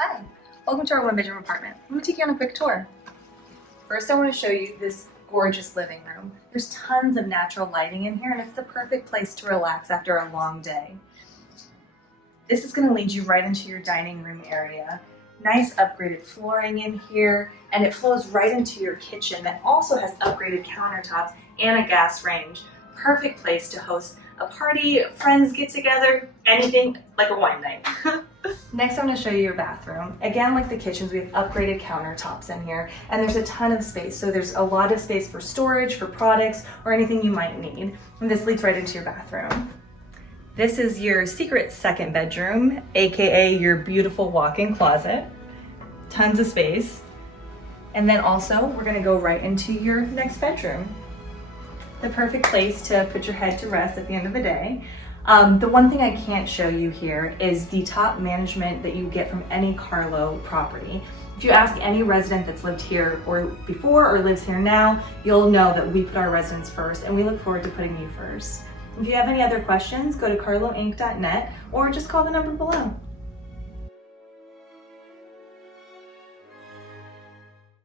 Hi, welcome to our one-bedroom apartment. I'm going to take you on a quick tour. First, I want to show you this gorgeous living room. There's tons of natural lighting in here, and it's the perfect place to relax after a long day. This is going to lead you right into your dining room area. Nice upgraded flooring in here, and it flows right into your kitchen that also has upgraded countertops and a gas range. Perfect place to host a party, friends get together, anything like a wine night. Next, I'm going to show you your bathroom. Again, like the kitchens, we have upgraded countertops in here, and there's a ton of space. So there's a lot of space for storage, for products, or anything you might need. And this leads right into your bathroom. This is your secret second bedroom, AKA your beautiful walk-in closet. Tons of space. And then also, we're going to go right into your next bedroom. The perfect place to put your head to rest at the end of the day. The one thing I can't show you here is the top management that you get from any Carlo property. If you ask any resident that's lived here or before or lives here now, you'll know that we put our residents first, and we look forward to putting you first. If you have any other questions, go to carloinc.net or just call the number below.